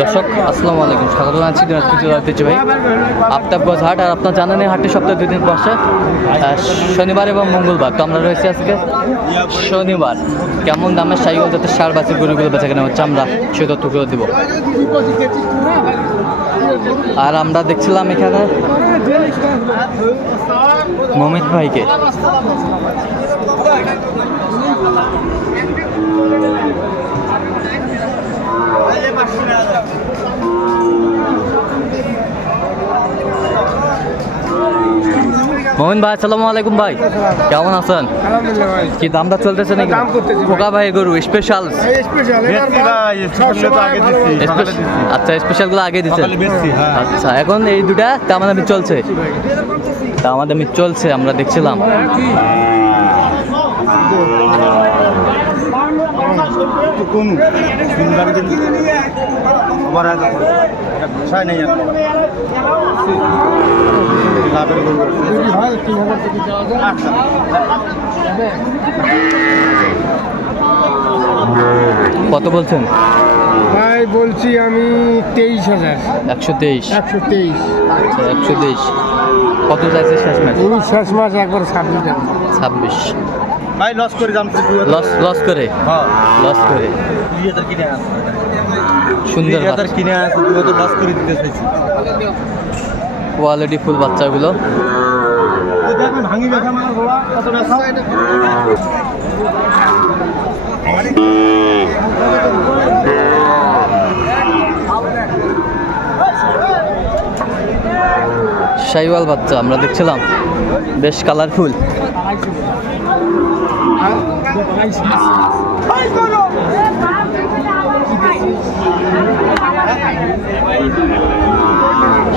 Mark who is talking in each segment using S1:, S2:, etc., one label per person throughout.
S1: দর্শক, আসসালামু আলাইকুম। স্বাগত জানাচ্ছি দিনাজপুর ঐতিহ্য ভাই আফতাবগঞ্জ হাট। আর আপনার জানেন এই হাটটি সপ্তাহে দুই দিন বসে শনিবার এবং মঙ্গলবার। তো আমরা রয়েছি আজকে শনিবার। কেমন দামের সাইকেল যাতে সার বাছুর গরুগুলো বেচা কেনা হচ্ছে, আমরা সে তথ্যগুলো দিব। আর আমরা দেখছিলাম এখানে মমিত ভাইকে। মোমিন ভাই আসসালামু আলাইকুম ভাই। কেমন আছেন?
S2: আলহামদুলিল্লাহ ভাই।
S1: কি দামটা চলতেছে নাকি?
S2: দাম।
S1: খোকা ভাই গরু স্পেশাল
S2: এই স্পেশাল
S3: তো আগে দিচ্ছি।
S1: আচ্ছা দিচ্ছেন
S3: হ্যাঁ।
S1: আচ্ছা এখন এই দুটা দামাদামি আমি চলছে। দামাদামি চলছে আমরা দেখছিলাম।
S3: লাভের
S2: হয় তিন হাজার থেকে দেওয়া যায়
S3: আচ্ছা।
S1: কত বলছেন?
S2: ভাই বলছি আমি তেইশ হাজার।
S1: একশো তেইশ।
S2: একশো তেইশ।
S1: আচ্ছা একশো তেইশ। কত চাইছে শেষ ম্যাচ?
S2: উনিশ শেষ মাস একবার ছাব্বিশ
S1: ছাব্বিশ।
S3: ভাই লস করে দাম হাজার।
S1: লস লস করে?
S3: হ্যাঁ।
S1: লস করে।
S3: কিনে আছে
S1: সুন্দর
S3: হাজার কিনে হাজার লস করে দিতে চাইছি।
S1: কোয়ালিটি ফুল বাচ্চাগুলো।
S3: ভাঙি ঘোড়া কত টাকা
S1: শাইওয়াল বাচ্চা আমরা দেখছিলাম। বেশ কালারফুল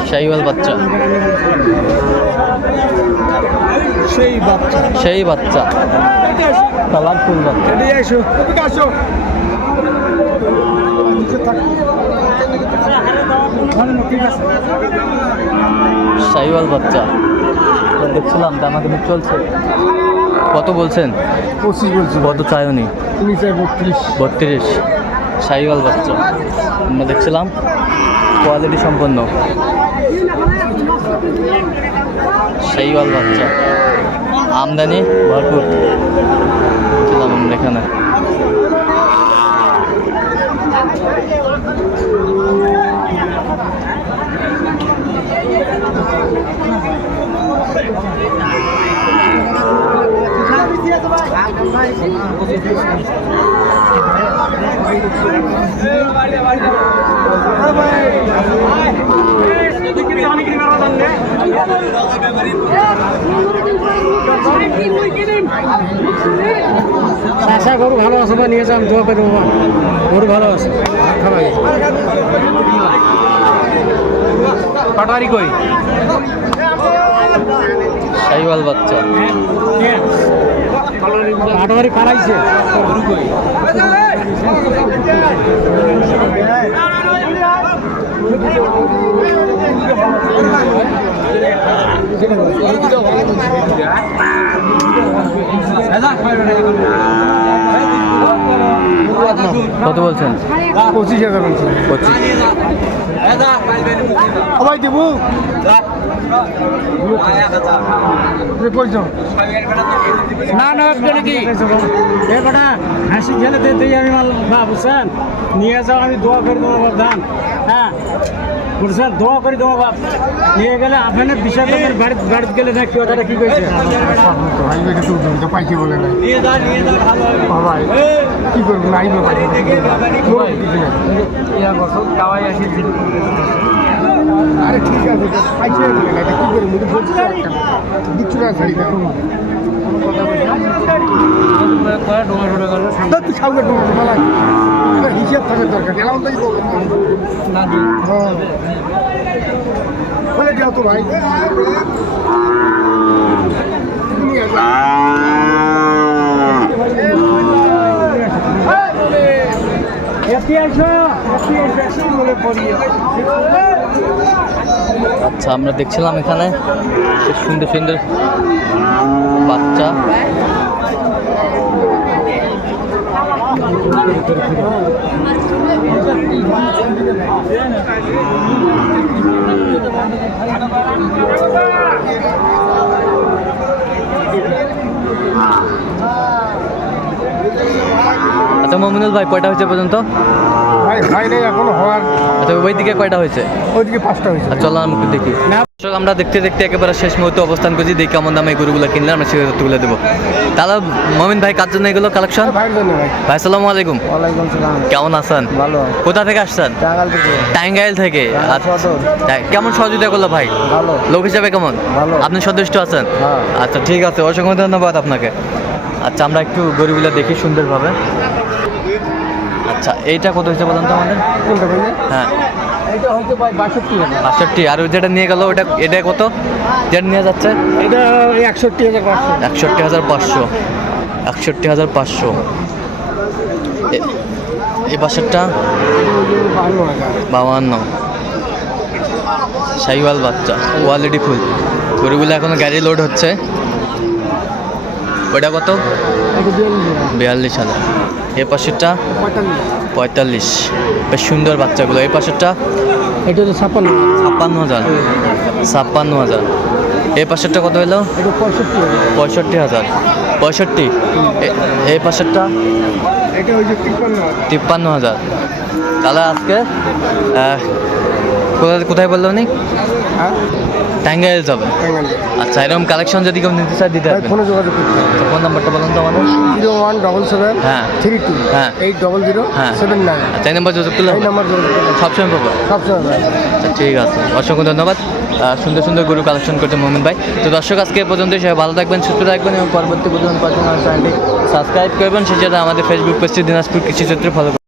S1: শাইওয়াল বাচ্চা।
S2: সেই বাচ্চা।
S1: সেই বাচ্চা। কালারফুল বাচ্চা। শাইওয়াল বাচ্চা। দেখছিলাম দামাদামি চলছে। কত বলছেন?
S2: পঁচিশ বলছি।
S1: কত চায়নি?
S2: বত্রিশ।
S1: বত্রিশ। শাহিওয়াল বাচ্চা। আমরা দেখছিলাম কোয়ালিটি সম্পন্ন। শাহিওয়াল বাচ্চা। আমদানি ভরপুর। ছিলাম আমরা এখানে।
S2: আশা গরু ভালো আছে বা নিয়ে যান দোয়া করে দেবো গরু ভালো আছে খাবার
S3: পাটারি কই?
S1: শাহিওয়াল বাচ্চা।
S2: পাটোয়ারি পাড়াইছে।
S1: কত বলছেন?
S2: পঁচিশ হাজার বলছে
S1: পঁচিশ।
S2: সবাই দেবো।
S4: না না নাকি এ বেটা হাসি খেলে দিতেই আমি মাল বা বুঝছেন? নিয়ে যাও আমি দোয়া করে দেবো হ্যাঁ? বুঝছেন দোয়া করে দেবো বাপ নিয়ে গেলে আপনার বিশাল বাড়িতে বাড়িতে গেলে না কি কথাটা কি
S2: জমিতে পাইছে বলে বাবা কি করব নাই আরে ঠিক আছে পাইছে কি। করব দিচ্ছু না? হিসাব থাকার দরকার হ্যাঁ বলে যাও তো ভাই নিয়ে
S4: আসো এতে আসো বলে পড়িয়ে
S1: আচ্ছা আমরা দেখছিলাম এখানে সুন্দর সুন্দর বাচ্চা। আচ্ছা মমিনুল ভাই কয়টা হয়েছে পর্যন্ত?
S2: ভাই হয় নাই এখনও হওয়ার
S1: আচ্ছা ওই কয়টা হয়েছে?
S2: ওইদিকে পাঁচটা হয়েছে।
S1: চলো আমি একটু দেখি। দর্শক, আমরা দেখতে দেখতে একেবারে শেষ মুহূর্তে অবস্থান করছি। দেখি কেমন দামে গরুগুলো কিনলে আমরা সেগুলো তুলে দেবো। তাহলে মমিন ভাই কার জন্য এগুলো কালেকশন
S2: ভাই।
S1: আসসালামু আলাইকুম। কেমন আছেন? কোথা থেকে আসছেন? টাঙ্গাইল থেকে। আচ্ছা। কেমন সহযোগিতা করল ভাই? লোক হিসাবে কেমন? আপনি সন্তুষ্ট আছেন?
S2: হ্যাঁ।
S1: আচ্ছা ঠিক আছে। অসংখ্য ধন্যবাদ আপনাকে। আচ্ছা আমরা একটু গরুগুলো দেখি সুন্দরভাবে। আচ্ছা এইটা কত হয়েছে বলুন তো আমাদের? হ্যাঁ।
S2: এটা হচ্ছে বাষট্টি
S1: বাষট্টি আর ওই যেটা নিয়ে গেল ওটা এটা কত? যেটা নিয়ে যাচ্ছে?
S2: এটা একষট্টি হাজার পাঁচশো।
S1: একষট্টি হাজার পাঁচশো। একষট্টি হাজার পাঁচশো। এ- এই পাশেরটা
S2: বান্ন হাজার
S1: সাইওয়াল বাচ্চা কোয়ালিটি ফুল। গরুগুলো এখনও গাড়ি লোড হচ্ছে। ওটা কত?
S2: বিয়াল্লিশ হাজার।
S1: এই পাশেরটা?
S2: পঁয়তাল্লিশ।
S1: বেশ সুন্দর বাচ্চাগুলো। এই পাশেরটা?
S2: এটা হচ্ছে ছাপ্পান্ন
S1: ছাপ্পান্ন হাজার। ছাপ্পান্ন হাজার। এই পাশেরটা কত হলো?
S2: পঁয়ষট্টি হাজার।
S1: পঁয়ষট্টি হাজার। পঁয়ষট্টি। এ- এই পাশেরটা?
S2: তিপ্পান্ন হাজার।
S1: তাহলে আজকে কোথায় কোথায় বলল উনি?
S2: হ্যাঁ?
S1: টাঙ্গাইল যাবে আচ্ছা এরকম কালেকশন যদি কেউ নিতে চায় দিতে হবে
S2: ফোনে যোগাযোগ করতে হবে।
S1: ফোন নাম্বারটা বলুন তো আমাদের।
S2: জিরো ওয়ান ডবল সেভেন
S1: হ্যাঁ।
S2: থ্রি টু
S1: হ্যাঁ।
S2: এইট ডবল জিরো
S1: হ্যাঁ।
S2: Seven nine.
S1: আচ্ছা এই নাম্বার যোগাযোগ করলে
S2: এই নাম্বার যোগাযোগ
S1: সবসময় পাবো?
S2: সবসময়
S1: আচ্ছা ঠিক আছে। অসংখ্য ধন্যবাদ। সুন্দর সুন্দর গরু কালেকশন করছে মোমিন ভাই। তো দর্শক আজকে এ পর্যন্ত সবাই ভালো থাকবেন সুস্থ থাকবেন এবং পরবর্তী পর্যন্ত চ্যানেলটি সাবস্ক্রাইব করবেন। সেটা আমাদের ফেসবুক পেজটি দিনাজপুর কৃষি চিত্র ফলো